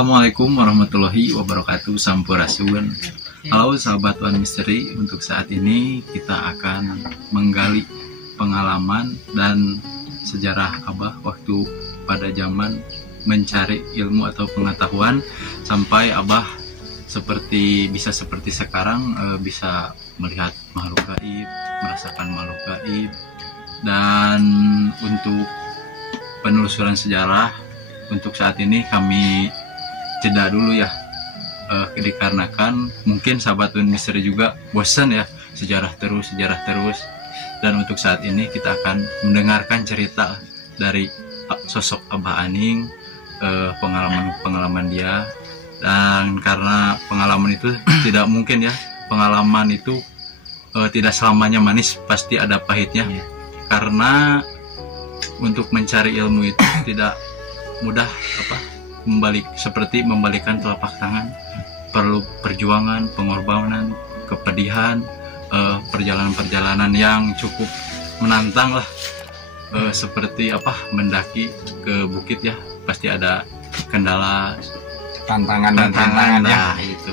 Assalamualaikum warahmatullahi wabarakatuh. Sampurasun. Halo sahabat One Mystery. Untuk saat ini kita akan menggali pengalaman dan sejarah Abah waktu pada zaman mencari ilmu atau pengetahuan sampai Abah bisa seperti sekarang, bisa melihat makhluk gaib, merasakan makhluk gaib. Dan untuk penelusuran sejarah untuk saat ini kami jeda dulu ya, dikarenakan mungkin sahabat One Mystery juga bosan ya sejarah terus. Dan untuk saat ini kita akan mendengarkan cerita dari sosok Abah Aning, pengalaman dia. Dan karena pengalaman itu tidak mungkin ya, pengalaman itu tidak selamanya manis, pasti ada pahitnya. Karena untuk mencari ilmu itu tidak mudah, seperti membalikan telapak tangan, perlu perjuangan, pengorbanan, kepedihan, perjalanan yang cukup menantang lah, seperti mendaki ke bukit ya, pasti ada kendala, tantangan ya itu.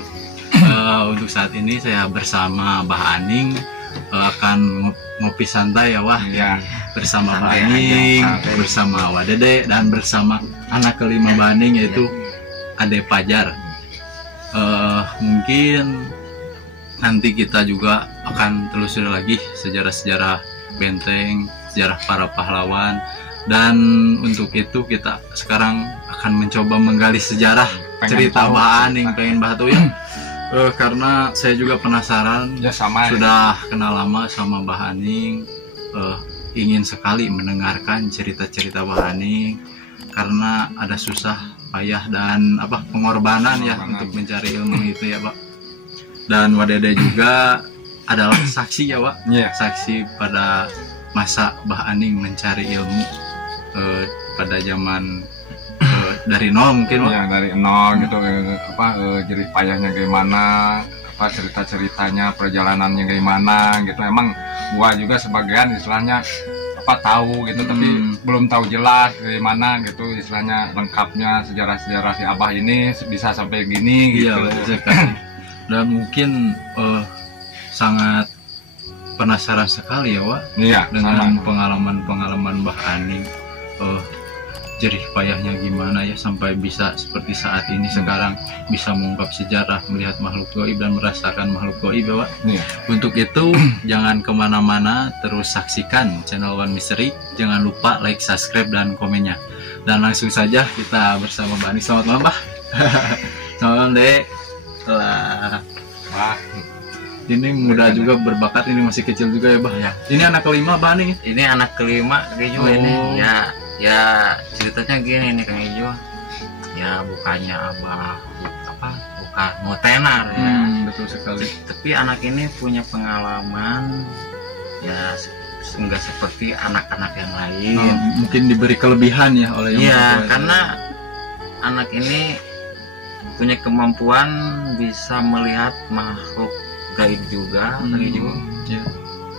Untuk saat ini saya bersama Mbah Aning akan ngopi santai ya Wah ya, bersama Mbah Aning, bersama Wadede, dan bersama anak kelima Mbah Aning yaitu Ade Pajar. Mungkin nanti kita juga akan telusuri lagi sejarah-sejarah benteng, sejarah para pahlawan. Dan untuk itu kita sekarang akan mencoba menggali sejarah cerita Mbah Aning, pengen Mbah tuh ya. Karena saya juga penasaran ya, sudah kenal lama sama Mbah Aning, ingin sekali mendengarkan cerita-cerita Mbah Aning karena ada susah payah dan pengorbanan ya untuk mencari ilmu itu ya Pak. Dan Wadede juga adalah saksi ya Pak, saksi pada masa Mbah Aning mencari ilmu pada zaman dari nol mungkin ya, dari nol gitu, jerih payahnya gimana, cerita-ceritanya, perjalanannya gimana gitu. Emang gua juga sebagian istilahnya tahu gitu, tapi belum tahu jelas gimana gitu istilahnya lengkapnya sejarah-sejarah si Abah ini bisa sampai gini gitu. Iya, dan mungkin sangat penasaran sekali ya Wak, dengan pengalaman Mbah Aning, jerih payahnya gimana ya sampai bisa seperti saat ini sekarang bisa mengungkap sejarah, melihat makhluk gaib dan merasakan makhluk gaib ya Pak. Untuk itu jangan kemana-mana, terus saksikan channel One Mystery. Jangan lupa like, subscribe, dan komennya. Dan langsung saja kita bersama Mbak Aning. Selamat malam Mbak. Selamat malam Dek. Wah, ini muda juga berbakat, ini masih kecil juga ya Mbak ya. Ini anak kelima Mbak Aning. Ini anak kelima kayak juga ini ya ceritanya gini nih Kang Ijo, ya bukannya Abah bukan mau tenar ya, betul sekali. Tapi anak ini punya pengalaman ya enggak seperti anak-anak yang lain. Mungkin diberi kelebihan ya oleh yang karena anak ini punya kemampuan bisa melihat makhluk gaib juga Kang Ijo.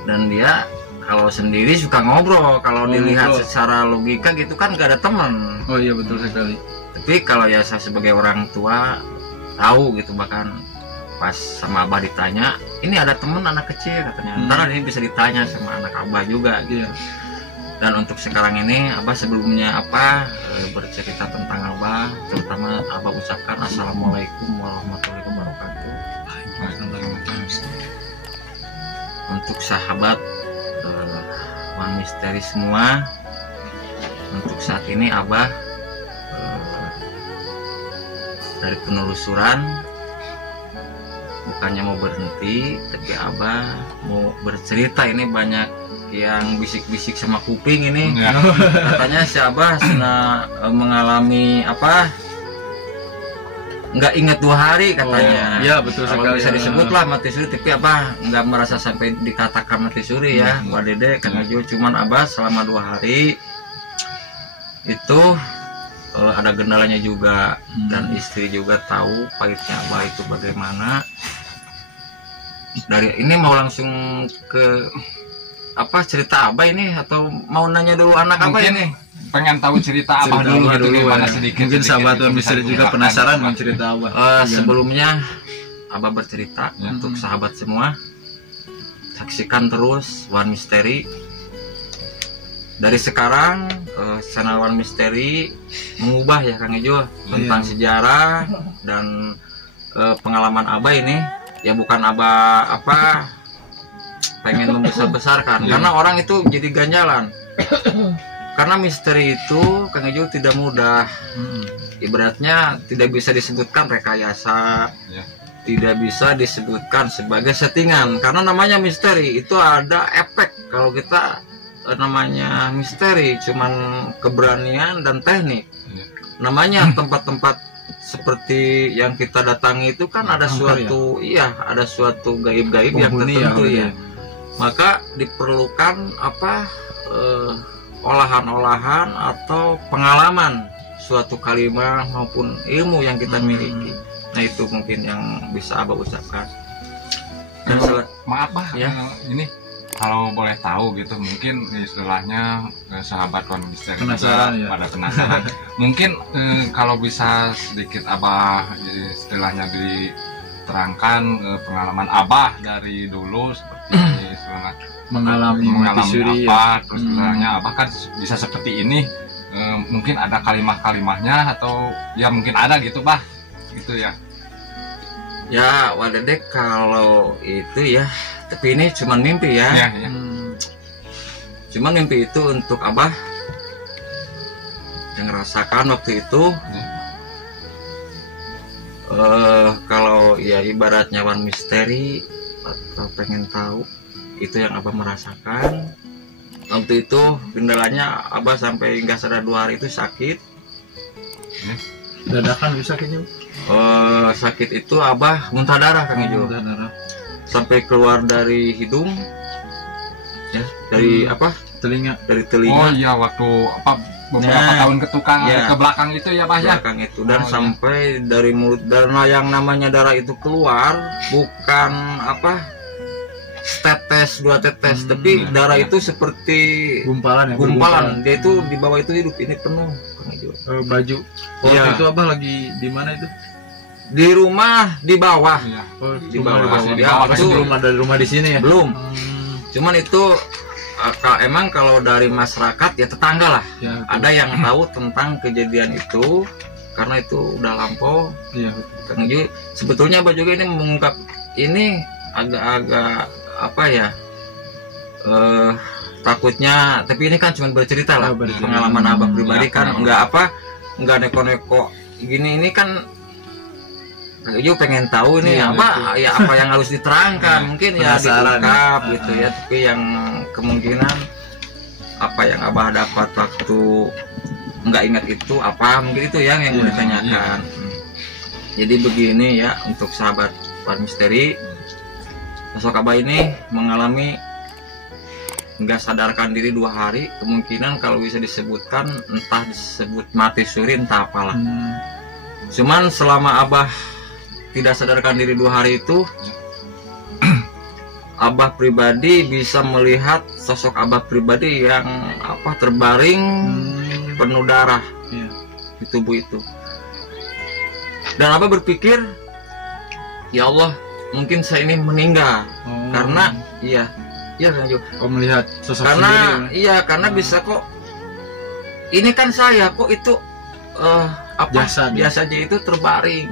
Dan dia kalau sendiri suka ngobrol, kalau dilihat secara logika gitu kan gak ada teman. Oh iya betul sekali. Tapi kalau ya saya sebagai orang tua tahu gitu, bahkan pas sama Abah ditanya, ini ada teman anak kecil katanya. Ntar ini bisa ditanya sama anak Abah juga gitu. Dan untuk sekarang ini Abah sebelumnya bercerita tentang Abah, terutama Abah ucapkan Assalamualaikum warahmatullahi wabarakatuh. Untuk sahabat One Mystery semua, untuk saat ini Abah dari penelusuran bukannya mau berhenti, tapi Abah mau bercerita. Ini banyak yang bisik-bisik sama kuping ini. Katanya si Abah mengalami nggak ingat 2 hari katanya. Iya betul sekali. Bisa disebut lah mati suri, tapi Abah nggak merasa sampai dikatakan mati suri ya Mbak Dede karena cuman Abah selama 2 hari itu ada gendalanya juga. Dan istri juga tahu pahitnya Abah itu bagaimana. Dari ini mau langsung ke apa cerita Abah ini atau mau nanya dulu anak Abah Mungkin ini? pengen tahu cerita Abah dulu gitu gimana ya. sedikit. Mungkin sahabat Wan bisa Misteri juga diceritakan. penasaran dengan cerita Abah. Sebelumnya Abah bercerita Ya. untuk sahabat semua, saksikan terus Wan Misteri. Dari sekarang channel Wan Misteri mengubah ya Kang Ejo tentang sejarah dan pengalaman Abah ini. Ya bukan Abah apa pengen membesar-besarkan, karena orang itu jadi ganjalan. Karena misteri itu Kang Ejo tidak mudah. Ibaratnya tidak bisa disebutkan rekayasa, Ya. tidak bisa disebutkan sebagai settingan, karena namanya misteri itu ada efek. Kalau kita namanya misteri cuman keberanian dan teknik. Ya. Namanya tempat-tempat seperti yang kita datangi itu kan ada suatu ada suatu gaib-gaib yang tertentu ya. Maka diperlukan olahan-olahan atau pengalaman suatu kalimat maupun ilmu yang kita miliki. Nah itu mungkin yang bisa Abah ucapkan. Dan Maaf Bah, Ya. ini kalau boleh tahu gitu, mungkin istilahnya sahabat Wan Misteri Penasaran, juga ya. pada penasaran. Mungkin kalau bisa sedikit Abah istilahnya diterangkan pengalaman Abah dari dulu seperti istilahnya mengalami suri apa, terus istilahnya Abah kan bisa seperti ini. Mungkin ada kalimat-kalimatnya atau ya mungkin ada gitu Bah, gitu ya. ya Wadedek kalau itu ya, tapi ini cuma mimpi ya. Ya, ya. Cuman mimpi itu untuk Abah yang rasakan waktu itu. Kalau ya ibaratnya Wan Misteri atau pengen tahu itu yang Abah merasakan waktu itu, kendalanya Abah sampai nggak sadar 2 hari itu sakit. dadakan bisa kayaknya. Sakit itu Abah muntah darah Kang Ijo, Darah. sampai keluar dari hidung ya, dari Telinga. dari Oh telinga iya, waktu beberapa tahun ke tukang Ya. ke belakang itu ya Bah ya. belakang itu, dan Oh, iya. sampai dari mulut. Dan yang namanya darah itu keluar bukan tetes 2 tetes, tapi darah iya. itu seperti Gumpalan ya. gumpalan. Dia itu di bawah itu hidup ini penuh Kang Ijo. Baju. Oh, Iya. itu Abah lagi di mana itu? Di rumah di bawah. Iya. Oh, Di bawah. Di Ya, bawah. Masih itu- belum ada rumah di sini ya? Belum. Cuman itu emang kalau dari masyarakat ya tetangga lah, Ya, ada yang tahu tentang kejadian itu karena itu udah lampau. iya. Kang Ju, sebetulnya Abah juga ini mengungkap ini agak-agak takutnya, tapi ini kan cuma bercerita lah, Bercerita. pengalaman Abah pribadi Ya, kan, ya. nggak neko-neko gini. Ini kan Kang Ju pengen tahu ini Iya, apa yang harus diterangkan, mungkin ya Penasaran, diungkap ya. gitu ya, tapi yang kemungkinan apa yang Abah dapat waktu nggak ingat itu mungkin itu yang Iya, mau ditanyakan. Jadi begini ya, untuk sahabat Wan Misteri, sosok Abah ini mengalami nggak sadarkan diri 2 hari. Kemungkinan kalau bisa disebutkan entah disebut mati suri entah apalah. Cuman selama Abah tidak sadarkan diri 2 hari itu, Abah pribadi bisa melihat sosok Abah pribadi yang terbaring penuh darah Iya. di tubuh itu. Dan Abah berpikir, ya Allah, mungkin saya ini meninggal Oh. karena iya Kang Jo. melihat sosok Karena sendiri. karena bisa kok ini kan saya kok itu Jasad. biasa aja itu terbaring.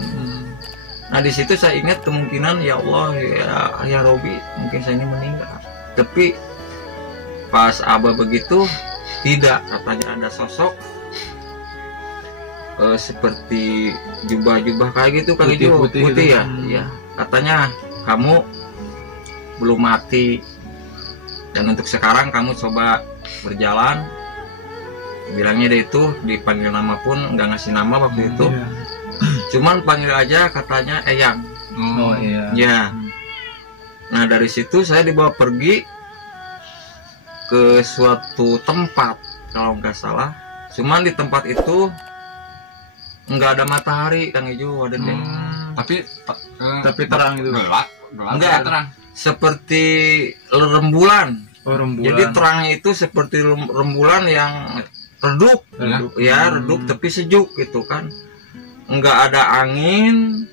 Nah di situ saya ingat kemungkinan, ya Allah ya Robi, mungkin saya ini meninggal. Tapi pas Abah begitu, tidak, katanya ada sosok seperti jubah-jubah kayak gitu Kang Ijo, Putih-putih putih gitu. ya. Iya, katanya kamu belum mati dan untuk sekarang kamu coba berjalan. Bilangnya dia itu dipanggil nama pun nggak ngasih nama waktu itu, Iya. cuman panggil aja katanya Eyang. Oh iya. Ya. Nah dari situ saya dibawa pergi ke suatu tempat kalau nggak salah. Cuman di tempat itu nggak ada matahari Kang Ijo, ada deh. Tapi terang itu. gelap Enggak. terang. Seperti rembulan rembulan. Jadi terangnya itu seperti rembulan yang redup, redup tapi sejuk gitu kan. Enggak ada angin,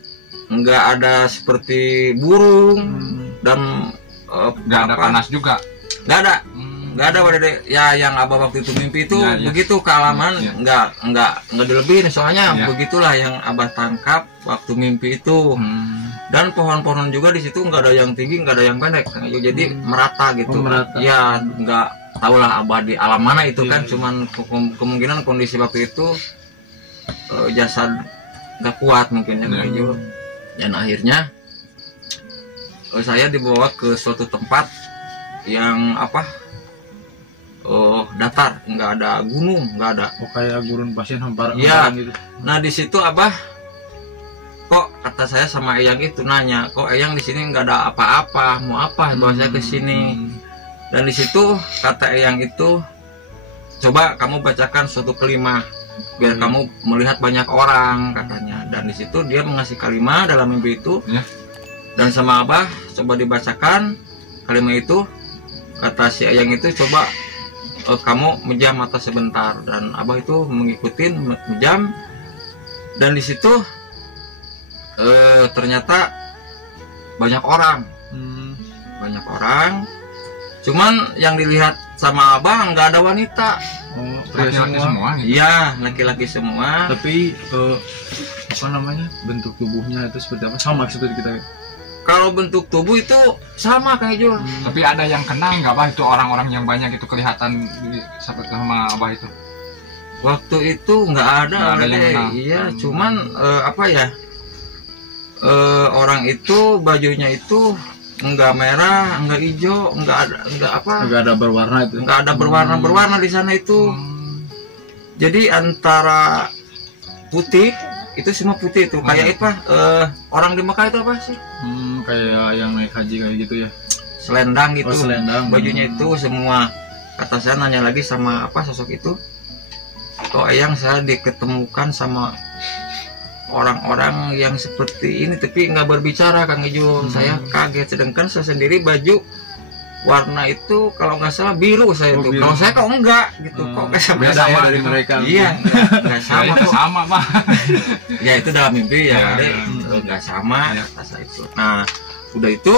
enggak ada seperti burung dan nggak ada panas juga. Nggak ada. Nggak ada ya yang abah waktu itu mimpi itu begitu kealaman nggak dilebihin soalnya begitulah yang abah tangkap waktu mimpi itu. Dan pohon-pohon juga di situ nggak ada yang tinggi nggak ada yang pendek jadi merata gitu. Ya nggak tahulah abah di alam mana itu kan cuman kemungkinan kondisi waktu itu jasad nggak kuat mungkin ya gitu. Dan akhirnya saya dibawa ke suatu tempat yang datar, nggak ada gunung, nggak ada. Kayak gurun pasir hamparan gitu. Nah di situ abah, kok kata saya sama Eyang itu nanya, kok Eyang di sini nggak ada apa-apa, mau apa bawa saya ke sini? Dan di situ kata Eyang itu, coba kamu bacakan suatu kalimat biar kamu melihat banyak orang katanya. Dan di situ dia mengasih kalimat dalam mimpi itu, dan sama abah coba dibacakan kalimat itu. Kata si Eyang itu coba kamu menjam mata sebentar dan abah itu mengikuti menjam dan di situ ternyata banyak orang cuman yang dilihat sama abah nggak ada wanita. Laki-laki semua gitu. Iya laki-laki semua tapi bentuk tubuhnya itu seperti apa sama seperti kita. Kalau bentuk tubuh itu sama kayak Jul. Tapi ada yang kenal nggak Bah itu orang-orang yang banyak itu kelihatan sama Abah itu? Waktu itu nggak ada yang kenal. Iya, cuman orang itu bajunya itu nggak merah, nggak hijau, nggak ada berwarna itu. Nggak ada berwarna di sana itu. Jadi antara putih itu semua putih itu kayak orang di Mekah itu apa sih? Kayak yang naik haji kayak gitu ya. Selendang gitu. Selendang. Bajunya itu semua. Kata saya nanya lagi sama sosok itu. Kok Eyang saya diketemukan sama orang-orang yang seperti ini tapi nggak berbicara Kang Ijo. Saya kaget sedangkan saya sendiri baju warna itu kalau nggak salah biru saya tuh. Kalau saya kok enggak gitu. Kok kayak sama dari mereka. Iya, enggak sama kok. Sama, Pak. Ya itu dalam mimpi ya, enggak sama kata itu. Nah, udah itu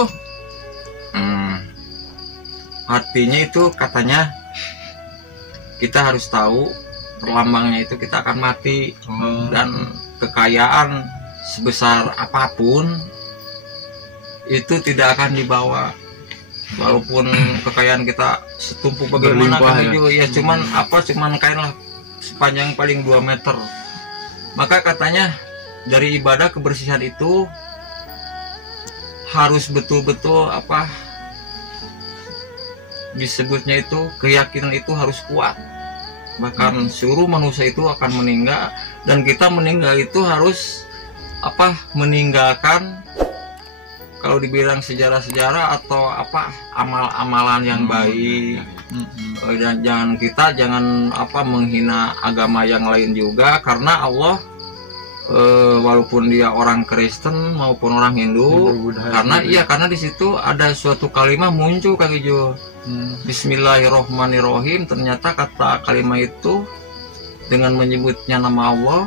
artinya itu katanya kita harus tahu perlambangnya itu kita akan mati dan kekayaan sebesar apapun itu tidak akan dibawa. Walaupun kekayaan kita setumpuk bagaimana kan ya cuman kain lah sepanjang paling 2 meter. Maka katanya dari ibadah kebersihan itu harus betul-betul disebutnya itu keyakinan itu harus kuat. Bahkan seluruh manusia itu akan meninggal dan kita meninggal itu harus meninggalkan kalau dibilang sejarah-sejarah atau amal-amalan yang baik. Dan jangan menghina agama yang lain juga karena Allah walaupun dia orang Kristen maupun orang Hindu karena di situ ada suatu kalimat muncul Kang Ijo. Bismillahirrohmanirrohim, ternyata kata kalimat itu dengan menyebutnya nama Allah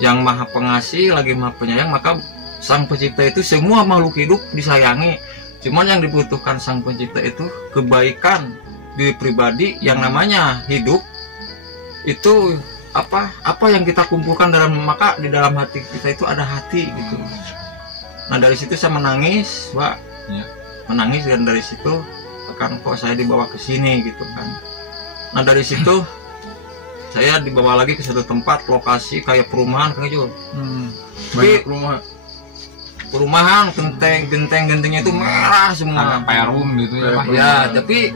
yang maha pengasih lagi maha penyayang, maka Sang Pencipta itu semua makhluk hidup disayangi. Cuman yang dibutuhkan Sang Pencipta itu kebaikan diri pribadi yang namanya hidup. Itu apa yang kita kumpulkan maka di dalam hati kita itu ada hati gitu. Nah dari situ saya menangis, Pak. Menangis dan dari situ kan kok saya dibawa ke sini gitu kan. Nah dari situ saya dibawa lagi ke satu tempat lokasi kayak perumahan kan itu. Banyak perumahan genteng-gentengnya itu merah semua kayak room gitu ya Pak. Ya tapi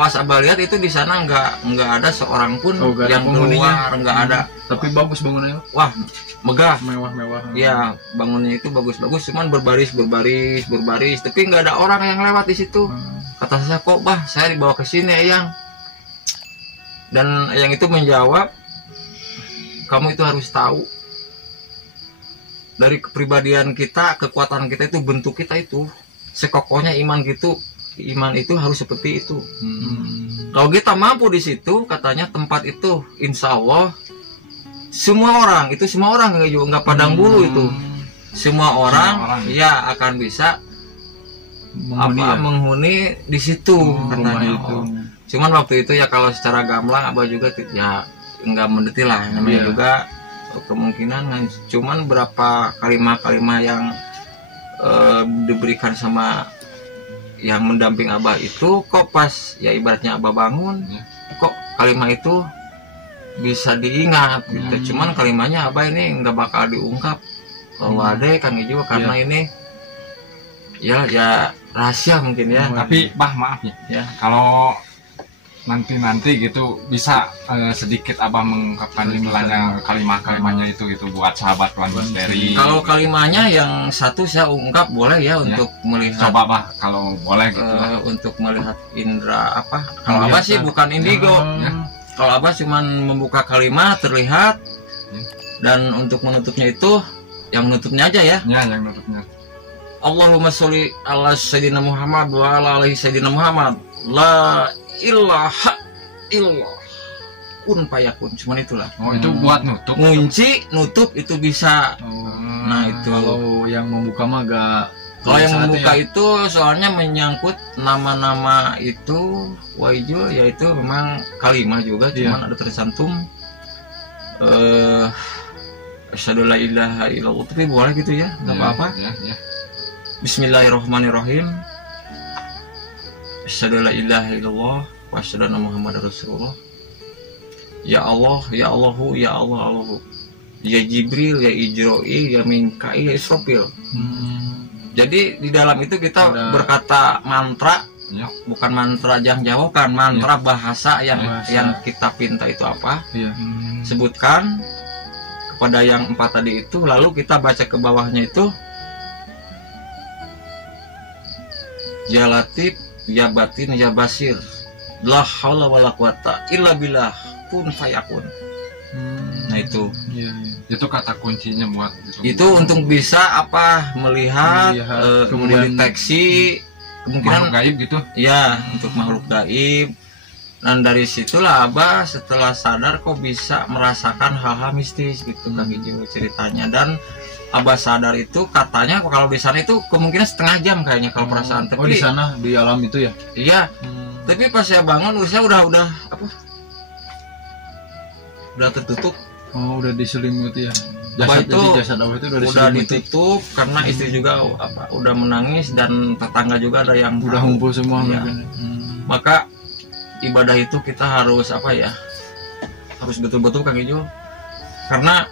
pas abah lihat itu di sana nggak ada seorang pun yang keluar, nggak ada. Tapi bagus bangunannya. Wah megah, mewah. Ya bangunnya itu bagus cuman berbaris tapi nggak ada orang yang lewat di situ. Kata saya kok Bah saya dibawa ke sini Eyang. Dan Eyang itu menjawab, kamu itu harus tahu dari kepribadian kita, kekuatan kita itu, bentuk kita itu sekokohnya iman gitu iman itu harus seperti itu. Kalau kita mampu di situ, katanya tempat itu, insya Allah semua orang nggak pandang bulu itu, semua orang ya akan bisa menghuni di situ katanya. Cuman waktu itu ya kalau secara gamblang Abah juga ya nggak mendetil lah, namanya juga kemungkinan. Cuman berapa kalimat-kalimat yang diberikan sama yang mendamping Abah itu, kok pas ya ibaratnya Abah bangun, kok kalimat itu bisa diingat gitu. Cuman kalimatnya Abah ini nggak bakal diungkap bahwa ada Kang Ijo karena ini ya rahasia mungkin ya. Tapi maaf ya, kalau nanti gitu bisa sedikit Abah mengungkapkan kalimat-kalimatnya itu gitu buat sahabat Tuan Misteri. Kalau kalimatnya yang satu saya ungkap boleh ya untuk melihat. Coba Abah kalau boleh gitu untuk melihat indera apa? Kalau Abah sih bukan indigo. Kalau Abah cuman membuka kalimat terlihat, dan untuk menutupnya itu yang menutupnya aja ya. Ya, yang menutupnya. Allahumma sholli ala sayyidina Muhammad wa ala alihi sayyidina Muhammad. La ilaha illallah kun fayakun. Cuman itulah. Oh, itu buat nutup. Ngunci, nutup itu bisa. Nah, itu. Kalau yang membuka mah agak. Kalau yang membuka itu soalnya menyangkut nama-nama itu Waijo, yaitu memang kalimah juga, cuman ada tercantum asyhadu la ilaha illallah, tapi boleh gitu ya, nggak apa-apa. Bismillahirrahmanirrahim. Asyhadu la ilaha illallah wa asyhadu anna Muhammadar Rasulullah. Ya Allah, ya Allahu, ya Allah, Allahu. Ya Jibril, ya Ijroil, ya Mikail, ya Israfil. Jadi di dalam itu kita berkata mantra, bukan mantra jauh, kan mantra bahasa yang kita pinta itu apa, sebutkan kepada yang 4 tadi itu, lalu kita baca ke bawahnya itu ya Latif, ya Batin, ya Basir, la haula wala quwata illa billah kun fayakun. Nah itu itu kata kuncinya buat itu untuk bisa apa melihat kemudian mendeteksi kemungkinan makhluk gaib gitu ya, untuk makhluk gaib. Dan dari situlah Abah setelah sadar kok bisa merasakan hal-hal mistis gitu Kang Ijo ceritanya. Dan Abah sadar itu katanya kalau di sana itu kemungkinan setengah jam kayaknya kalau perasaan. Tapi di sana di alam itu ya. Iya. Tapi pas saya bangun saya udah apa? Udah tertutup. Oh, udah diselimuti ya. Jasad Abah itu udah ditutup karena istri juga apa udah menangis dan tetangga juga ada yang udah ngumpul semua ya. Maka ibadah itu kita harus apa ya? Harus betul-betul Kang Ijo. Karena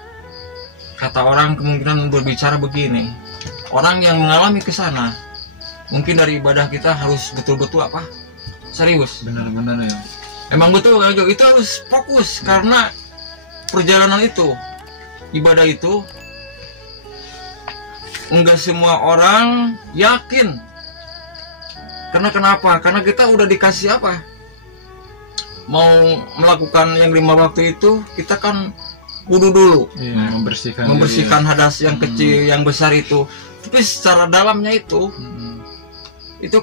kata orang kemungkinan berbicara begini. Orang yang mengalami ke sana mungkin dari ibadah kita harus betul-betul apa? Serius. Benar-benar ya. Emang betul Kang Ijo, itu harus fokus karena perjalanan itu, ibadah itu enggak semua orang yakin. Karena kenapa? Karena kita udah dikasih apa? Mau melakukan yang 5 waktu itu, kita kan wudu dulu, membersihkan hadas yang kecil, yang besar itu. Tapi secara dalamnya itu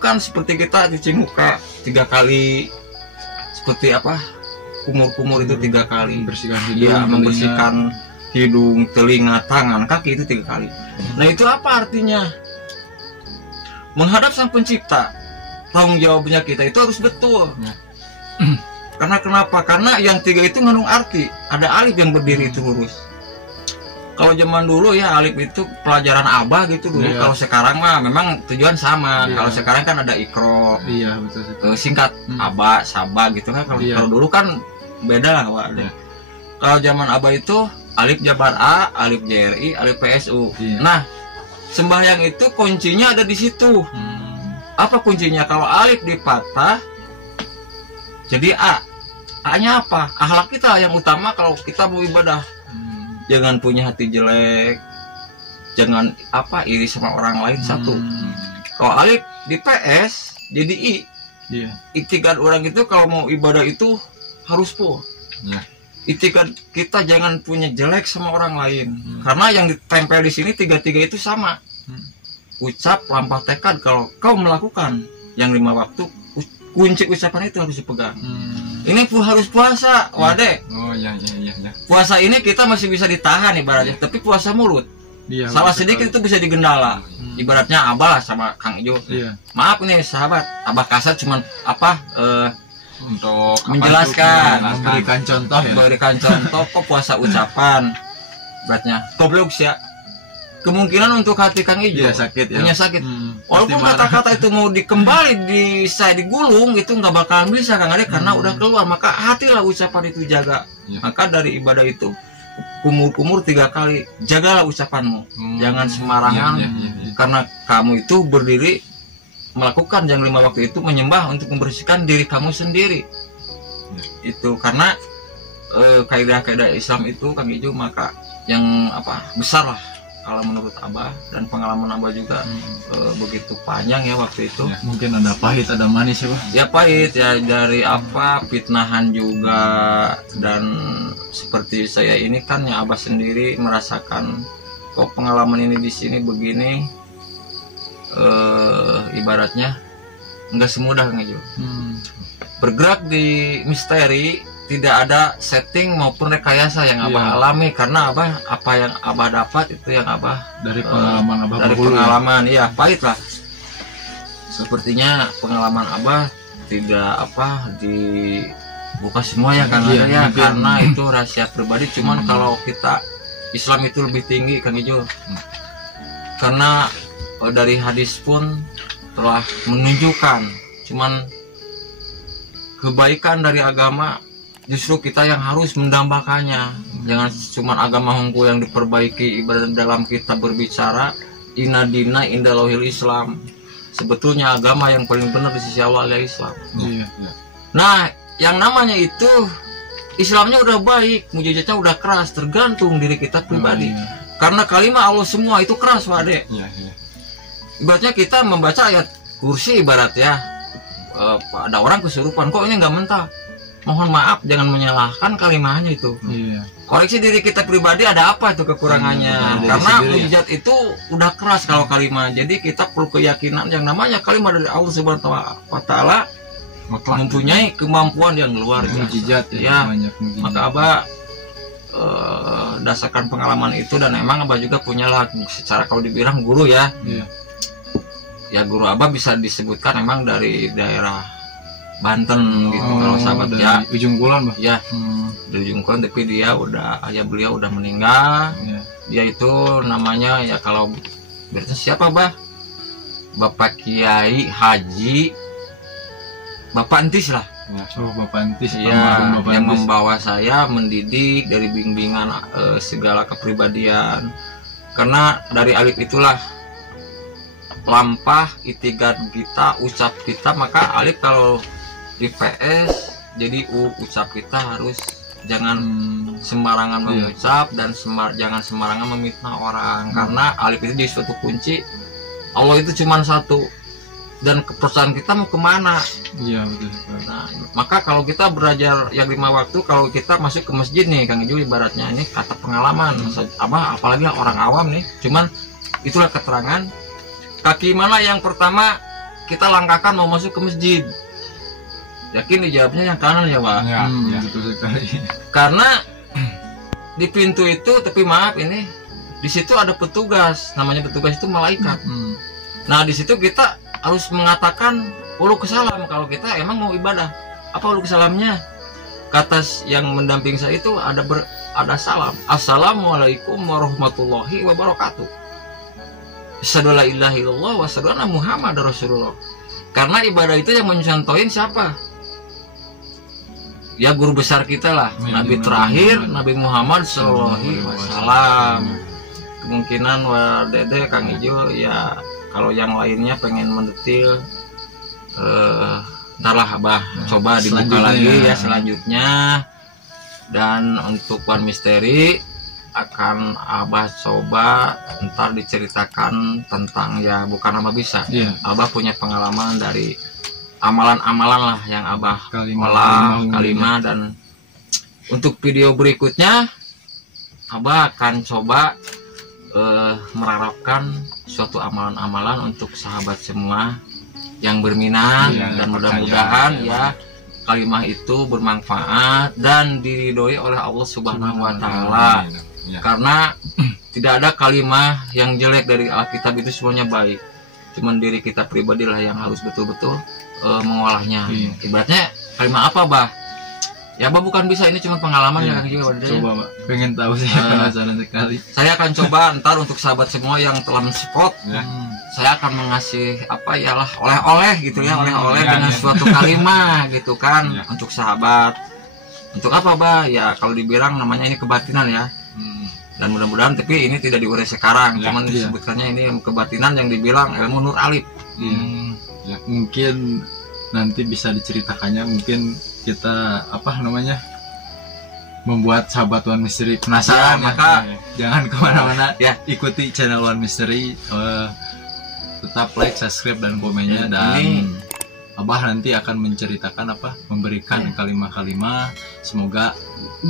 kan seperti kita cuci muka 3 kali, seperti apa? Kumur-kumur itu 3 kali, membersihkan hidung, ya, membersihkan hidung, telinga, tangan, kaki itu 3 kali. Nah itu apa artinya? Menghadap Sang Pencipta, tanggung jawabnya kita itu harus betul. Karena kenapa? Karena yang 3 itu mengandung arti. Ada alif yang berdiri itu lurus. Kalau zaman dulu ya alif itu pelajaran Abah gitu dulu. Kalau sekarang mah memang tujuan sama. Kalau sekarang kan ada ikro, betul. Singkat Abah, Sabah gitu kan. Kalau dulu kan beda lah Wak. Kalau zaman Abah itu alif jabar A, alif JRI, alif PSU. Nah, sembahyang itu kuncinya ada di situ. Apa kuncinya? Kalau alif dipatah jadi A. A-nya apa? Akhlak kita yang utama kalau kita mau ibadah. Jangan punya hati jelek. Jangan apa iri sama orang lain, satu. Kalau alif di PS jadi I. Itikad orang itu kalau mau ibadah itu harus full. Itikad kita jangan punya jelek sama orang lain. Karena yang ditempel di sini 3 itu sama. Ucap, lampah tekad kalau kau melakukan yang 5 waktu kunci ucapan itu harus dipegang. Ini harus puasa, Wade. Oh iya. Puasa ini kita masih bisa ditahan ibaratnya, tapi puasa mulut. Iya, Salah sedikit itu bisa digendala. Ibaratnya Abah sama Kang Ijo. Iya. Maaf nih sahabat, Abah kasar cuman Untuk menjelaskan, memberikan contoh ya. memberikan contoh kok puasa ucapan. Beratnya goblok sih ya. Kemungkinan untuk hati Kang Ijo Iya, sakit ya. punya sakit. Walaupun pasti marah. kata-kata itu mau dikembali saya digulung itu nggak bakalan bisa Kang Ade karena udah keluar. Maka hatilah ucapan itu jaga. Iya. Maka dari ibadah itu kumur-kumur 3 kali jagalah ucapanmu. Jangan sembarangan. Iya. Karena kamu itu berdiri melakukan yang 5 waktu itu menyembah untuk membersihkan diri kamu sendiri. Itu karena kaidah-kaidah Islam itu Kang Ijo maka yang besar lah kalau menurut Abah, dan pengalaman Abah juga begitu panjang ya waktu itu. Mungkin ada pahit ada manis ya Pak. Ya pahit ya, dari fitnahan juga, dan seperti saya ini kan ya Abah sendiri merasakan kok pengalaman ini di sini begini, ibaratnya nggak semudah Kang Ijo. Bergerak di misteri tidak ada setting maupun rekayasa yang Abah alami, karena apa yang Abah dapat itu yang Abah Dari pengalaman Abah dari dahulu. pengalaman iya pahit lah. Sepertinya pengalaman Abah tidak dibuka semua ya Kang Iya, Ade ya, mungkin. karena itu rahasia pribadi. Cuman kalau kita Islam itu lebih tinggi Kang Ijo, karena dari hadis pun telah menunjukkan cuman kebaikan dari agama justru kita yang harus mendambakannya. Jangan cuma agama hongku yang diperbaiki. Ibarat dalam kita berbicara inna dina indallahil Islam, sebetulnya agama yang paling benar di sisi Allah adalah Islam. Iya. Nah yang namanya itu Islamnya udah baik, mujizatnya udah keras, tergantung diri kita pribadi. Karena kalimat Allah semua itu keras Wade. Iya. Ibaratnya kita membaca ayat kursi ibarat ya, ada orang kesurupan kok ini nggak mentah, mohon maaf jangan menyalahkan kalimatnya itu. Iya. Koreksi diri kita pribadi ada apa itu kekurangannya. Dari Karena sendiri ya. mujizat itu udah keras kalau kalimat. Jadi kita perlu keyakinan yang namanya kalimat dari Allah Subhanahu wa taala mempunyai kemampuan yang luar biasa. Mujizat Ya. ya. Banyak mujizat. Maka Abah dasarkan pengalaman itu, dan emang Abah juga punya lah secara kalau dibilang guru ya. Iya. Ya guru Abah bisa disebutkan emang dari daerah Banten gitu kalau sahabat dari ya. Ujung Kulon Pak. Ya, dari Ujung Kulon, tapi dia ayah beliau udah meninggal. Iya. Dia itu namanya ya kalau berarti siapa Bah? Bapak Kiai Haji Bapak Entis lah. Oh Bapak Entis. Ya, Bapak yang Entis. membawa saya mendidik dari bimbingan segala kepribadian. Karena dari alif itulah lampah itikat kita, ucap kita. Maka alif kalau di PS jadi ucap kita harus jangan sembarangan mengucap dan jangan sembarangan memfitnah orang. Karena alif itu jadi suatu kunci. Allah itu cuma satu, dan kepercayaan kita mau kemana. Iya betul. Nah, maka kalau kita belajar yang 5 waktu, kalau kita masuk ke masjid nih Kang Ijo, ibaratnya ini kata pengalaman apalagi orang awam nih, cuman itulah keterangan kaki mana yang pertama kita langkahkan mau masuk ke masjid. Yakin dijawabnya yang kanan ya Pak? Ya. Betul sekali. Karena di pintu itu, tapi maaf ini di situ ada petugas, namanya petugas itu malaikat. Nah di situ kita harus mengatakan uluk salam kalau kita emang mau ibadah. Apa uluk salamnya? Kata yang mendamping saya itu ada salam. Assalamualaikum warahmatullahi wabarakatuh. Asyhadu la ilaha illallah wa asyhadu anna Muhammadar Rasulullah. Karena ibadah itu yang mencontohin siapa? Ya guru besar kita lah, Nabi terakhir, Nabi Muhammad Sallallahu Alaihi Wasallam. Kemungkinan Dede Kang Ijo ya kalau yang lainnya pengen mendetil, ntarlah Abah coba dibuka lagi ya selanjutnya. Dan untuk Wan Misteri akan Abah coba ntar diceritakan tentang ya bukan Abah bisa. Abah punya pengalaman dari amalan-amalan lah yang Abah kalimah, dan untuk video berikutnya Abah akan coba menerapkan suatu amalan-amalan untuk sahabat semua yang berminat, Iya, dan yang mudah-mudahan percaya. ya kalimah itu bermanfaat dan diridhoi oleh Allah Subhanahu wa taala. Ya. Karena tidak ada kalimah yang jelek dari Alkitab, itu semuanya baik. Cuman diri kita pribadilah yang harus betul-betul mengolahnya. Iya. Ibaratnya kalimah apa, Bah? Ya, Bah bukan bisa, ini cuma pengalaman Iya. ya Kang Ijo. Coba Pak, pengen tahu saya penasaran sekali. Saya akan coba ntar untuk sahabat semua yang telah mensupport, Ya. saya akan mengasih apa yalah oleh-oleh gitu ya, oleh-oleh iya, dengan iya. suatu kalimah gitu kan Iya. untuk sahabat. Untuk apa, Bah? Ya kalau dibilang namanya ini kebatinan ya. Dan mudah-mudahan, tapi ini tidak diurai sekarang, Ya, cuman iya. disebutkannya ini kebatinan yang dibilang ilmu nur alif. Iya. Mungkin nanti bisa diceritakannya, mungkin kita apa namanya membuat sahabat One Mystery penasaran Ya, ya. maka Jangan kemana-mana, Ya. ikuti channel One Mystery, tetap like, subscribe dan komennya, dan Ini- Abah nanti akan menceritakan apa, memberikan kalimah-kalimah, semoga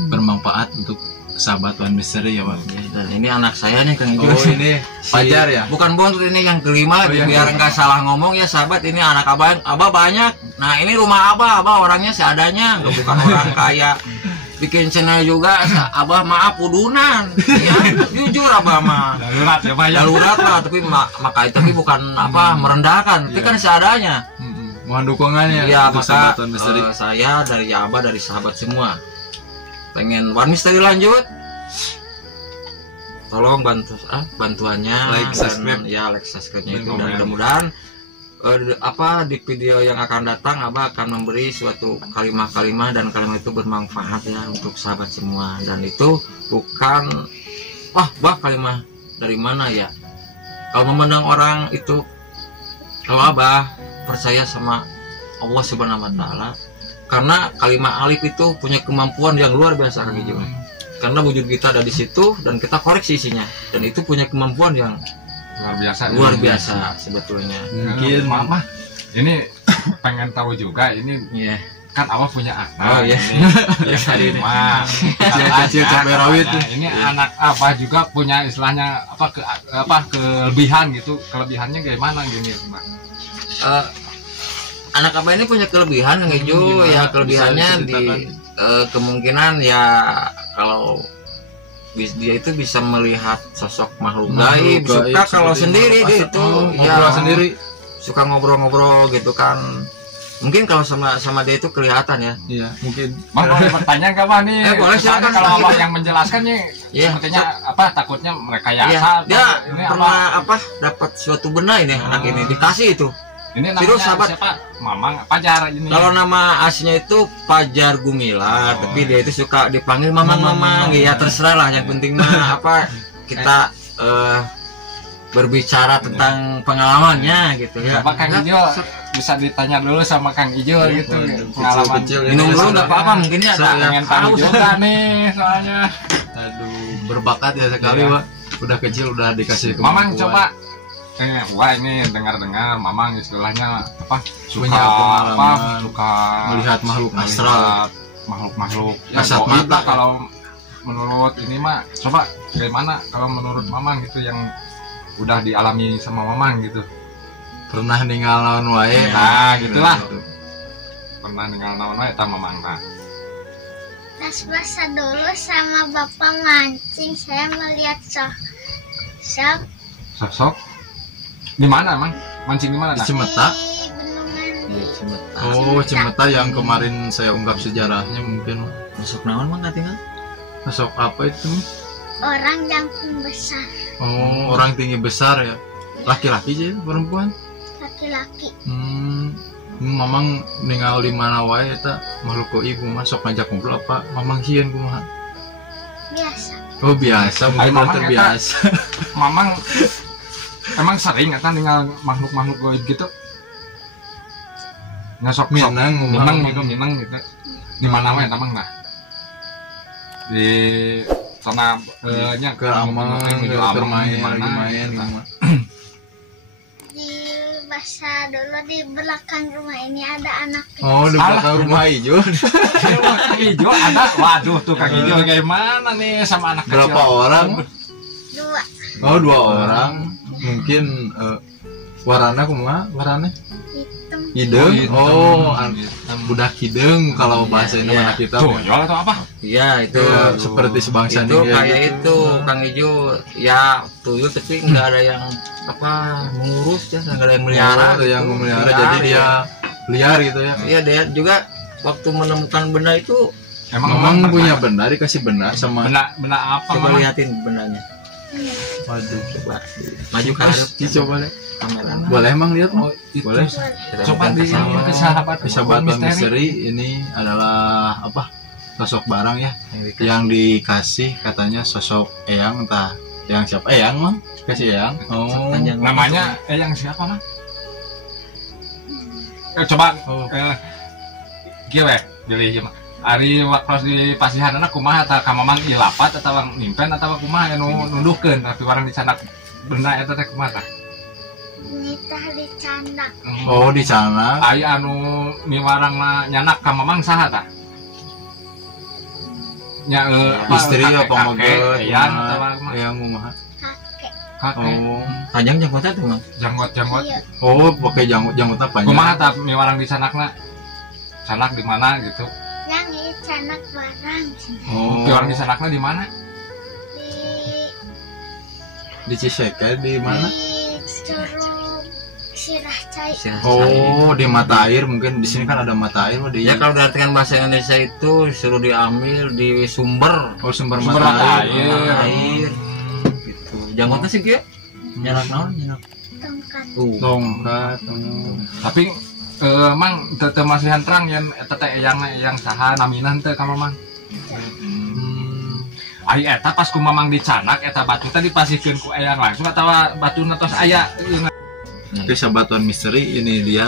bermanfaat untuk sahabat One Mystery ya Pak. Dan ini anak saya nih Kang Ijo. Oh ini Fajar ya? Bukan bontot, ini yang kelima. Oh, yang Biar kelima. nggak salah ngomong ya sahabat, ini anak abah banyak. Nah ini rumah abah orangnya seadanya, nggak bukan orang kaya. Bikin channel juga, abah maaf udunan. Ya, jujur abah mah. Darurat ya Pak ya. Darurat lah, tapi tapi bukan apa merendahkan, tapi Iya. kan seadanya. Mohon dukungannya Iya, untuk maka sahabat One Mystery. saya dari abah, dari sahabat semua, pengen One Mystery lanjut, tolong bantuannya, Like, dan subscribe. ya like subscribe-nya itu, Dan dan komen. mudah-mudahan di video yang akan datang abah akan memberi suatu kalimah-kalimah, dan kalimah itu bermanfaat ya untuk sahabat semua. Dan itu bukan bah kalimah dari mana ya, kalau memandang orang itu, kalau abah percaya sama Allah Subhanahu wa taala, karena kalimah alif itu punya kemampuan yang luar biasa Kang Ijo. Karena wujud kita ada di situ dan kita koreksi isinya, dan itu punya kemampuan yang luar biasa sebetulnya. Mungkin Mama ini pengen tahu juga, ini Iya. kan awal punya anak. Oh, iya. Ini yang kelima. Kecil-kecil cabai rawit tuh. Ini anak apa juga punya istilahnya kelebihan gitu. Kelebihannya gimana gini ya, Mbak? Anak abah ini punya kelebihan Kang Ijo, Gimana? ya Bisa kelebihannya di diceritakan? kemungkinan ya kalau dia itu bisa melihat sosok makhluk Makhluk gaib, suka gaib kalau seperti sendiri apa? dia itu ngobrol sendiri. suka ngobrol-ngobrol gitu kan. Mungkin kalau sama dia itu kelihatan ya. Iya, mungkin. Bang, boleh bertanya nggak Bang nih? Boleh, Soalnya silakan. kalau Abang yang menjelaskan nih, Iya. sepertinya takutnya mereka Iya, yasa. dia ini pernah dapat suatu benda ini anak ini dikasih itu. Ini Terus, namanya sahabat. siapa? Mamang Pajar ini. Kalau nama aslinya itu Fajar Gumilar, tapi dia itu suka dipanggil mamang-mamang. Ya terserah lah, yang penting mah apa kita berbicara tentang pengalamannya gitu ya. Coba Kang Ijo bisa ditanya dulu sama Kang Ijo gitu, pengalaman. kecil-kecil. Minum dulu nggak apa-apa, mungkin ya Saya ada pengen tahu juga nih soalnya. Aduh, berbakat ya sekali, Iya. Pak. Udah kecil udah dikasih Mamang kemampuan. coba. Wah ini dengar-dengar Mamang istilahnya apa? Punya pengalaman, suka melihat makhluk astral. melihat makhluk-makhluk yang Kasat gaib mata. lah. Kalau menurut ini mah, coba bagaimana kalau menurut Mamang gitu yang udah dialami sama Mamang gitu. Pernah ninggal lawan wae. Nah, gitulah. Gitu. Pernah tinggal naon eta Mamang nah. Pas puasa dulu sama bapak mancing, saya melihat Sosok di mana Mang? Mancing di mana? Nah? Cimeta. di bendungan Iya, Cimeta. Oh, Cimeta yang kemarin saya ungkap sejarahnya mungkin. Masuk naon mah tinggal? Sosok apa itu? orang jangkung besar, Oh, orang tinggi besar ya. Laki-laki aja, perempuan. laki-laki. Mamang ninggal di mana wae eta makhluk ibu mah sok ngajak ngobrol apa mamang sieun kumaha? Biasa. Oh, biasa, Ay, mungkin Mamang terbiasa. Mamang emang sering eta tinggal makhluk-makhluk gaib gitu. Ngasok minang gitu. Di mana wae Mamang nah? Di sana nya Ke Amang, bermain, gimana, lagi main, gitu. gimana. Di masa dulu di belakang rumah ini ada anak kecil. Oh, di belakang rumah hijau. Kang Ijo ada, waduh tuh Kang Ijo gimana nih sama anak Berapa kecil? orang? Dua. Oh, 2 orang. Mungkin warna kumaha? Warna? Itu Hideng. Budak hideng kalau bahasa ini Iya. anak kita. Tuyul atau apa? Iya itu Ya, seperti sebangsa itu nih, ya, kayak gitu. itu Kang Ijo ya tuyul tapi nggak ada yang mengurus ya, nggak ada yang melihara Ada yang gitu. memelihara, Nggak jadi ada, dia ya. liar gitu ya. Iya dia juga waktu menemukan benda itu Memang punya benda, dikasih benda sama. benda apa coba Mamang? lihatin bendanya. Waduh. Coba maju ke arah Dicoba deh. kamera. Boleh emang lihat? Oh, itu. Boleh. Coba di ke sahabat Sahabat misteri ini adalah apa? Sosok barang ya yang dikasih katanya sosok Eyang, entah Eyang siapa, Eyang mah kasih Eyang. Oh, Namanya yang siapa mah? Coba Oh. Gue pilih mah. Ari waktu di pasihanana kumaha atau kamamang ilapat atau nimpen atau kumaha anu nunduhkeun tapi orang dicanak benda eta teh kumaha tah? Nitah dicanak. oh di sana. Ai anu miwarangna nyanak kamamang saha tah? Nya Istri apa maget? Eyang atau kumaha? Eyang kumaha? Kakek. Kakek. Oh, panjang janggutnya tuh Bang. Janggot-janggot. Iya. oh pakai janggut apa? Kumaha tah miwarang dicanakna? Canak di mana gitu? Yang dicanak barang. Oh, Orang dicanakna di mana? Di di Ciseke di mana? Di Curug Sirah Cai. Oh, di mata air mungkin di sini kan ada mata air. Di Ya kalau diartikan bahasa Indonesia itu disuruh diambil di sumber oh, sumber Sumber mata mata air. air. air gitu. Janggutnya sih dia nyanak naon nyanak. Tongkat. Tongkat. Oh. Tapi mang teu masihan terang yen eta teh yang saha naminan teh ka mamang. Ai eta pas ku mamang dicanak eta batu teh dipasikeun ku eyang langsung atawa batuna tos aya Kisah batuan misteri ini dia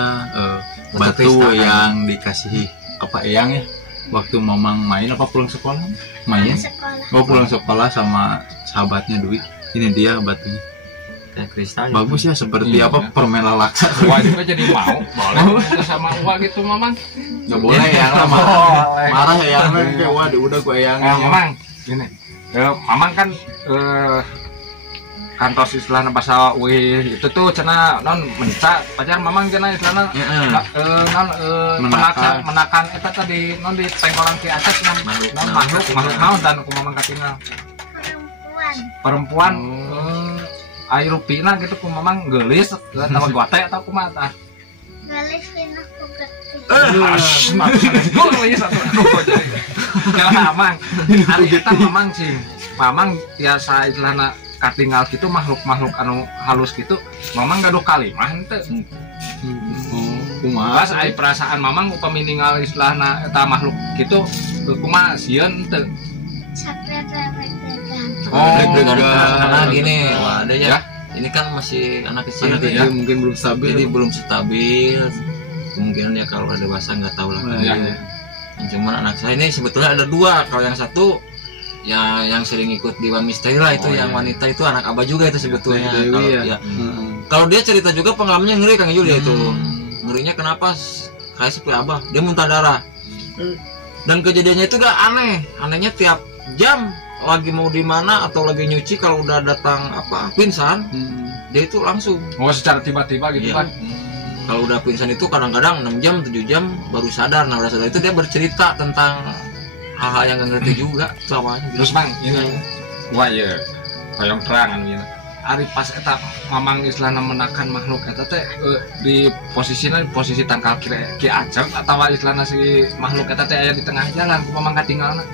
batu kristal. yang dikasih apa Eyang ya waktu mamang main apa pulang sekolah main Sekolah. oh pulang sekolah sama sahabatnya Dwi ini dia batunya Kayak kristal. bagus ya seperti Iya. apa permen lalaksa Wah juga jadi mau boleh itu sama Uwa gitu mamang. nggak boleh ya lama Boleh. marah ya kayak waduh udah gue Eyang Mamang gini. Mamang kan kantor istilahna bahasa wih itu tuh cenah non menca pacar mamang cenah istilahna Menakan. menakan eta tadi non di tengkolan ki atas non makhluk naon dan ku mamang katingal Perempuan. perempuan air rupina gitu ku mamang geulis atawa gote atau kumaha tah Galis pindah ku geti. geulis atuh jadi mamang ari eta mamang sih mamang biasa istilahna katinggal gitu makhluk-makhluk anu halus gitu mamang gaduh kalimah henteu kumaha pas ai perasaan mamang upami ninggal istilahna eta makhluk gitu kumaha sieun henteu Sakret rewek degan. Karena gini, wah, ada Ya. ya. Ini kan masih anak kecil, anak ya. kecil mungkin belum stabil Jadi belum stabil. Kemungkinan ya kalau ada dewasa nggak tahu lah. Ya. Cuman anak saya ini sebetulnya ada dua. Kalau yang satu ya yang sering ikut Dewa Misteri lah itu Oh, yang iya. wanita itu anak abah juga itu sebetulnya. Dewi Kalau ya. ya. Kalau dia cerita juga pengalamannya ngeri Kang Yul ya itu. Ngerinya kenapa? Kayak seperti abah, dia muntah darah. Dan kejadiannya itu udah aneh. Anehnya tiap jam lagi mau di mana atau lagi nyuci kalau udah datang apa pingsan, dia itu langsung. Oh secara tiba-tiba gitu Iya. kan Kalau udah pingsan itu kadang-kadang 6 jam, 7 jam baru sadar. Nah, udah sadar itu dia bercerita tentang hal-hal yang nggak ngerti juga selama terus mang ini wah ya koyong terang anu ieu ari pas eta mamang istilahna menakan makhluk eta teh di posisi tangkal ki acep atawa istilahna si makhluk eta teh aya di tengah jalan ku mamang katinggalna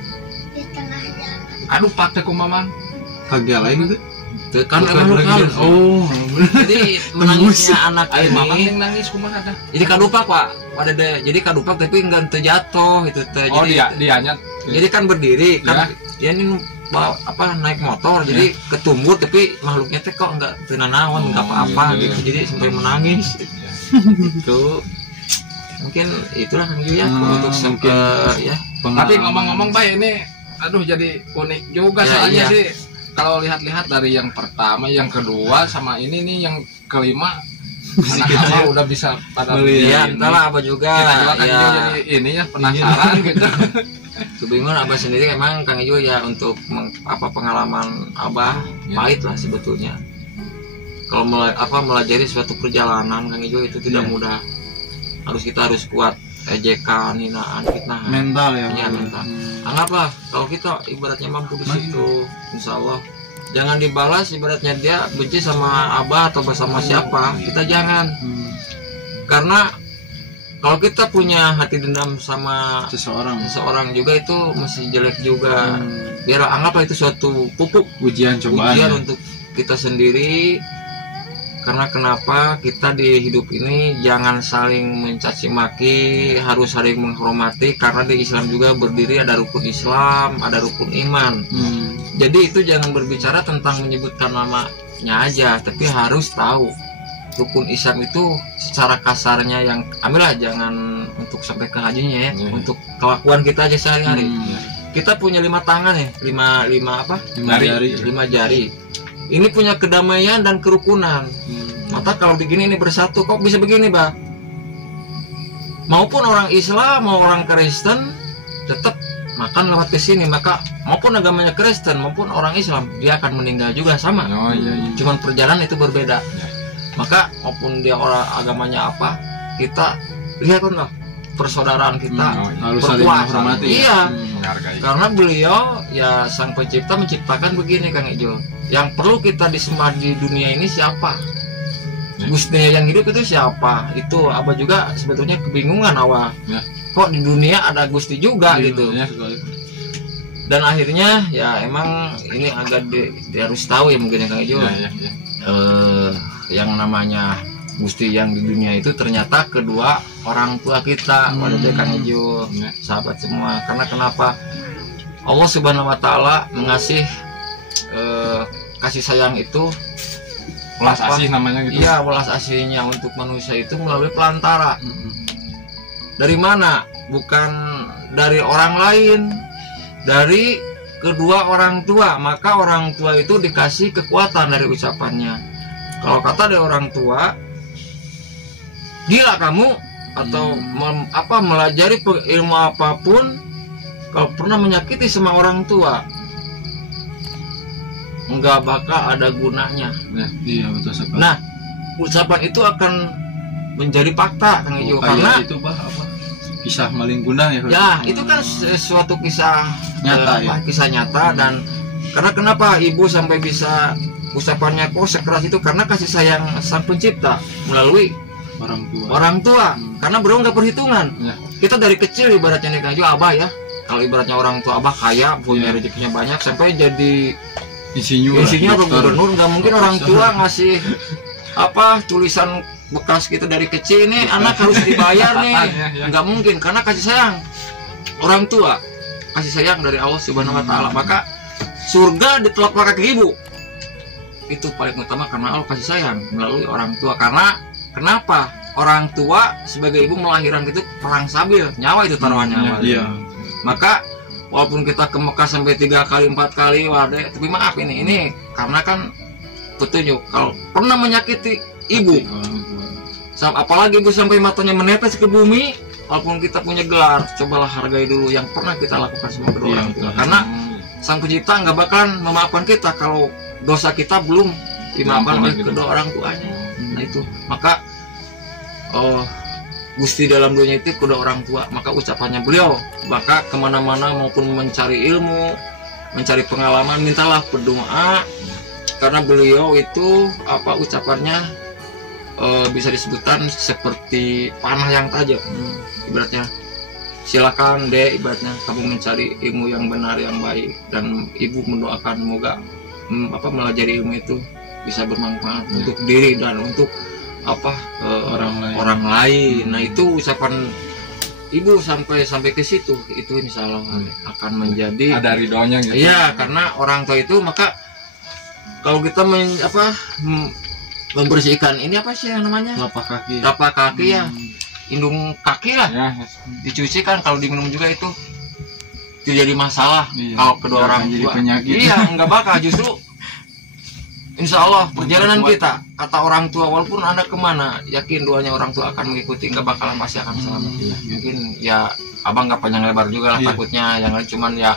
Di tengah jalan. aduh pak teh ku mamang kagak lain itu itu kan makhluk halus. oh Jadi menangisnya anak ari mamang ini yang nangis kumaha tah jadi kadupak Pak pada jadi kadupak tapi enggak terjatuh itu teh oh jadi dianya jadi kan berdiri kan dia ini bawa apa naik motor jadi ketumbur tapi makhluknya teh kok enggak tenanawan enggak apa-apa iya, gitu jadi sampai menangis gitu mungkin itulah Kang Yu ya untuk mungkin. ya tapi ngomong-ngomong baik ini aduh jadi unik juga Ya, soalnya iya. sih kalau lihat-lihat dari yang pertama yang kedua sama ini nih yang kelima anak apa udah bisa pada iya begini. entahlah apa juga kita juga kan ya jadi ini ya penasaran gitu kebingungan abah sendiri emang Kang Ijo ya untuk pengalaman abah pahit lah sebetulnya kalau melajari suatu perjalanan Kang Ijo itu tidak mudah kita harus kuat, ejekan, hinaan, fitnah. Mental ya. Iya, mental. Anggaplah kalau kita ibaratnya mampu di situ, insya Allah jangan dibalas ibaratnya dia benci sama abah atau bersama siapa, kita jangan. Karena kalau kita punya hati dendam sama seseorang juga itu masih jelek juga. Biar anggaplah itu suatu pupuk ujian cobaan untuk kita sendiri. Karena kenapa kita di hidup ini jangan saling mencaci maki, harus saling menghormati. Karena di Islam juga berdiri ada rukun Islam, ada rukun iman. Jadi itu jangan berbicara tentang menyebutkan namanya aja, tapi harus tahu rukun Islam itu secara kasarnya yang ambillah, jangan untuk sampai ke hajinya ya, untuk kelakuan kita aja sehari-hari. Kita punya 5 tangan ya, 5 jari. Ini punya kedamaian dan kerukunan. Maka kalau begini ini bersatu, kok bisa begini, Bang? Maupun orang Islam, mau orang Kristen, tetap makan lewat ke sini. Maka maupun agamanya Kristen maupun orang Islam, dia akan meninggal juga sama. Cuman perjalanan itu berbeda. Maka maupun dia orang agamanya apa, kita lihat lah persaudaraan kita harus saling menghormati. Iya, karena beliau ya sang pencipta menciptakan begini, Kang Ijo. Yang perlu kita disembah di dunia ini siapa? Gustinya yang hidup itu siapa? Itu Abah juga sebetulnya kebingungan awal. Kok di dunia ada Gusti juga gitu. Dan akhirnya ya emang ini agak harus tahu ya mungkin ya Kang Ijo. Yang namanya Gusti yang di dunia itu ternyata kedua orang tua kita. Waduh Kang Ijo, sahabat semua. Karena kenapa? Allah Subhanahu wa taala mengasih kasih sayang itu, welas asih namanya gitu. Iya, welas asihnya untuk manusia itu melalui pelantara. Dari mana? Bukan dari orang lain, dari kedua orang tua. Maka orang tua itu dikasih kekuatan dari ucapannya. Kalau kata dari orang tua, gila kamu, atau melajari ilmu apapun, kalau pernah menyakiti sama orang tua, nggak bakal ada gunanya. Iya betul sekali. Nah, ucapan itu akan menjadi fakta, Kang Ijo. Karena itu kisah maling guna ya. Ya, itu kan suatu kisah nyata, kisah nyata. Dan karena kenapa ibu sampai bisa ucapannya kok sekeras itu, karena kasih sayang sang pencipta melalui orang tua. Karena beliau nggak perhitungan. Kita dari kecil ibaratnya nih Kang Ijo, Abah ya. Kalau ibaratnya orang tua Abah kaya, punya rezekinya banyak, sampai jadi insinyur gubernur, nggak mungkin orang tua ngasih tulisan bekas kita dari kecil ini anak harus dibayar nih, nggak mungkin. Karena kasih sayang orang tua, kasih sayang dari Allah Subhanahu wa taala. Maka surga di telapak kaki ibu itu paling utama, karena Allah kasih sayang melalui orang tua. Karena kenapa? Orang tua sebagai ibu melahirkan itu perang sabil, nyawa itu taruhannya. Maka walaupun kita ke Mekah sampai 3 kali 4 kali, tapi maaf ini karena kan petunjuk. Kalau pernah menyakiti ibu, apalagi ibu sampai matanya menetes ke bumi, walaupun kita punya gelar, cobalah hargai dulu yang pernah kita lakukan sama kedua orang tua. Karena sang pencipta nggak bakalan memaafkan kita kalau dosa kita belum dimaafkan oleh kedua orang tuanya. Nah itu, maka Gusti dalam dunia itu kedua orang tua. Maka ucapannya beliau, maka kemana-mana maupun mencari ilmu, mencari pengalaman, mintalah berdoa. Karena beliau itu ucapannya bisa disebutkan seperti panah yang tajam. Ibaratnya silakan dek, ibaratnya kamu mencari ilmu yang benar, yang baik. Dan ibu mendoakan semoga melajari ilmu itu bisa bermanfaat untuk diri dan untuk orang lain. Nah itu ucapan ibu sampai ke situ, itu insya Allah akan menjadi ada ridhonya gitu. Iya, karena orang tua itu, maka kalau kita membersihkan ini apa sih yang namanya, telapak kaki ya, indung kaki lah dicuci kan, kalau diminum juga itu tidak jadi masalah. Kalau kedua orang tua nggak bakal, justru insya Allah perjalanan kita, kata orang tua, walaupun Anda kemana, yakin doanya orang tua akan mengikuti, nggak bakalan pasti akan selamat. Mungkin ya abang nggak panjang lebar juga lah takutnya, yang lain cuman ya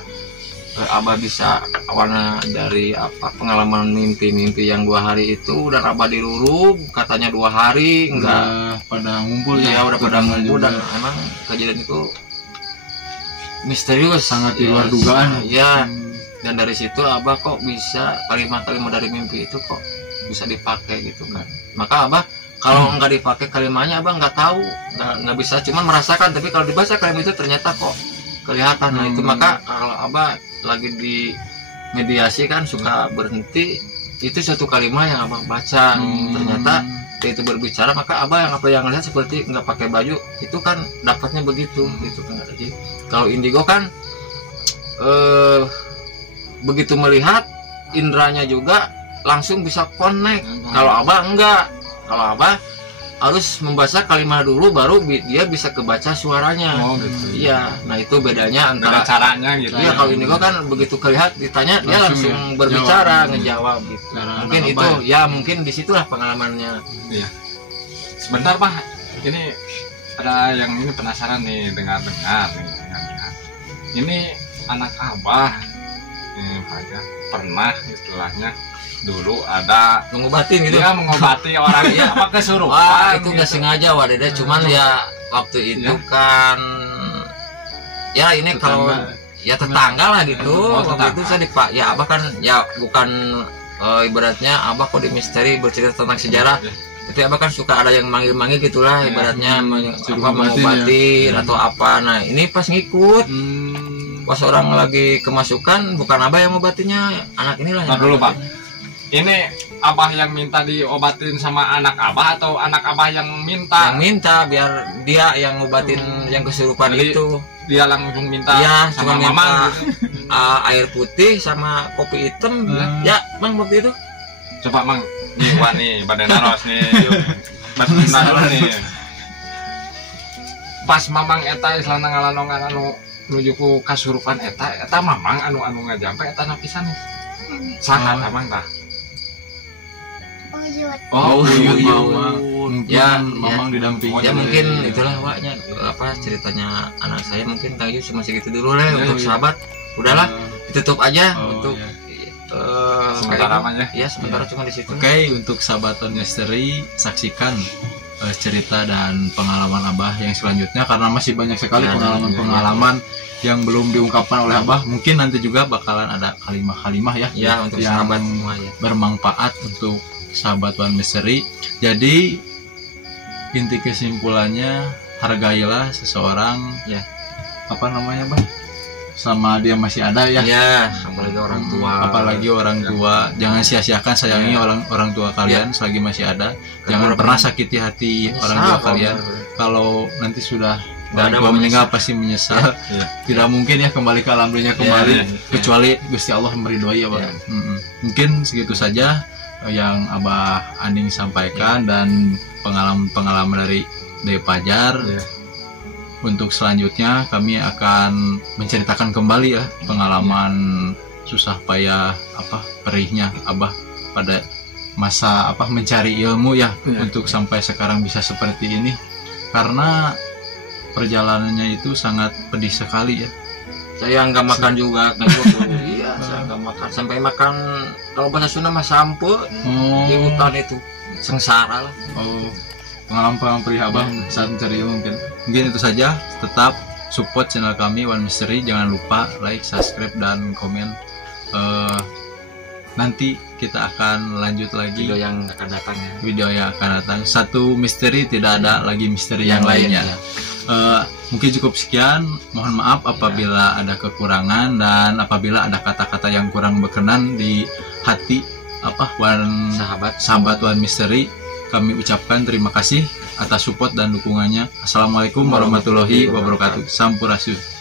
Abah bisa awalnya dari apa pengalaman mimpi-mimpi yang 2 hari itu, dan Abah diruruk katanya 2 hari enggak Udah pada ngumpul ya udah pada Ketemu ngumpul, juga. dan emang kejadian itu misterius, Sangat di luar dugaan. ya. Dan dari situ Abah kok bisa kalimat-kalimat dari mimpi itu kok bisa dipakai gitu kan. Maka Abah kalau nggak dipakai kalimatnya Abah nggak tahu, nggak bisa, cuman merasakan. Tapi kalau dibaca kalimat itu ternyata kok kelihatan. Nah itu maka kalau Abah lagi di mediasi kan suka berhenti, itu satu kalimat yang Abah baca. Ternyata itu berbicara, maka Abah yang apa yang lihat seperti nggak pakai baju itu kan dapatnya begitu gitu kan. Jadi kalau indigo kan begitu melihat indranya juga langsung bisa connect. Kalau Abah enggak, kalau Abah harus membaca kalimat dulu baru dia bisa kebaca suaranya. Oh gitu. Iya, nah itu bedanya Beda antara caranya gitu. iya. Kalau indigo kan begitu kelihat ditanya dia Langsung langsung ya, berbicara, jawab. ngejawab gitu. Cara Mungkin anak itu Abah ya mungkin disitulah pengalamannya. Sebentar Pak, ini ada yang ini penasaran nih, dengar-dengar nih, dengar-dengar. Ini anak Abah, ini Pak ya, pernah istilahnya dulu ada Mengobatin gitu. dia mengobati orang Iya. apa kesurupan. Wah, itu nggak gitu. sengaja Wadeda, cuman ya waktu itu kan ya ini kalau ya tetangga lah gitu. Oh, Waktu itu tetangga. saya dipak ya Abah kan ya bukan ibaratnya Abah kok di misteri bercerita tentang sejarah. Tapi Abah kan suka ada yang manggil-manggil gitulah, ibaratnya suruh apa ngobatin mengobatin ya. atau apa. Nah ini pas ngikut, Hmm. pas orang lagi kemasukan bukan Abah yang ngobatinya, anak inilah. Ntar dulu Pak, ini Abah yang minta diobatin sama anak Abah atau anak Abah yang minta? Yang minta biar dia yang ngobatin yang kesurupan Jadi, itu. Dia langsung minta Iya, sama cuma Mamang minta gitu. air putih sama kopi hitam. Hmm. Ya Bang waktu itu. Coba Mang, nih wah nih badan naros nih. Mas naros nih. Pas Mamang eta istilahna ngalanongan anu nuju ku kasurupan eta Mamang anu ngajampe eta napisan nih. Sangat Mamang tah. Uyut. Oh, Uyut. Mamang. Mungkin Ya, Mamang didampingi. Ya mungkin itulah waknya apa ceritanya anak saya, mungkin Kang Yus masih gitu dulu lah untuk iya. sahabat. Udahlah, ditutup aja Oh, untuk iya. Sementara aja. ya sementara cuma di situ. Oke, untuk sahabat misteri, saksikan cerita dan pengalaman Abah yang selanjutnya, karena masih banyak sekali Ya, pengalaman-pengalaman yang belum diungkapkan oleh Abah. Mungkin nanti juga bakalan ada kalimah-kalimah ya, Ya untuk yang sahabat semua ya. bermanfaat untuk sahabat One Mystery. Jadi inti kesimpulannya, hargailah seseorang, Ya. apa namanya Bang, selama dia masih ada ya. Ya, apalagi orang tua. Apalagi orang tua, jangan sia-siakan sayangi orang tua kalian selagi masih ada. Jangan pernah sakiti hati orang tua kalian. Kalau nanti sudah Nggak ada orang tua mau meninggal pasti menyesal. Tidak mungkin ya kembali ke alam dunia kembali, kecuali Gusti Allah meridhoi ya Bang. Mungkin segitu saja yang Abah Anding sampaikan dan pengalaman-pengalaman dari Dewi Pajar. Untuk selanjutnya kami akan menceritakan kembali ya pengalaman susah payah perihnya Abah pada masa mencari ilmu ya, untuk sampai sekarang bisa seperti ini, karena perjalanannya itu sangat pedih sekali ya. Saya nggak makan juga kan. Iya, saya nggak makan sampai makan kalau bahasa Sunda mah sampo di hutan itu sengsara lah. Oh, pengalaman perih Abah saat mencari ilmu mungkin itu saja. Tetap support channel kami One Mystery, jangan lupa like, subscribe dan komen. Nanti kita akan lanjut lagi Video yang akan datang ya. video yang akan datang. Satu misteri, tidak ada lagi misteri yang lainnya. Mungkin cukup sekian. Mohon maaf apabila ada kekurangan dan apabila ada kata-kata yang kurang berkenan di hati sahabat One Mystery. Kami ucapkan terima kasih atas support dan dukungannya. Assalamualaikum warahmatullahi wabarakatuh. Sampurasun.